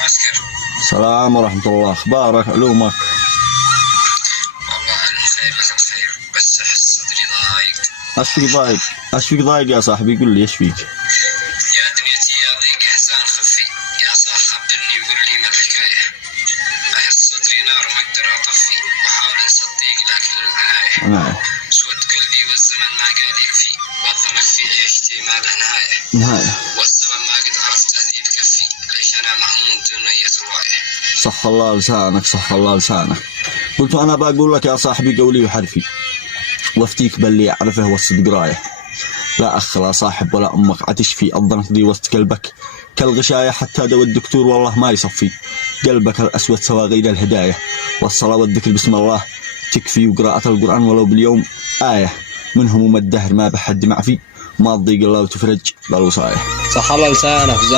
معسكر. السلام ورحمة الله، أخبارك علومك؟ والله أنا خير لك الخير، بس أحس صدري ضايق. ايش فيك ضايق يا صاحبي؟ قل لي ايش فيك؟ يا دنيتي يا ضيق حزان خفي، يا صاح خبرني وقل لي ما الحكاية. أحس صدري نار ما أقدر أطفي، وأحاول أنسى الضيق لكن النهاية. سود قلبي والزمن ما قال يكفي، والضمك في عيشتي ما له نهاية. والسبب ما قد عرفت أذيب كفي، ليش أنا مهموم دون أي رواية. صح الله لسانك، صح الله لسانك. قلت أنا بقول لك يا صاحبي قولي وحرفي، وافتيك باللي يعرفه والصدق رايه. لا أخ لا صاحب ولا أمك عتشفي، الضنك ذي وسط قلبك كالغشاية، حتى دوا الدكتور والله ما يصفي. قلبك الأسود سواغيد الهداية، والصلاة والذكر بسم الله تكفي، وقراءة القرآن ولو باليوم آية. من هموم الدهر ما بحد معفي، ما تضيق الله وتفرج بالوصاية. صح الله لسانك.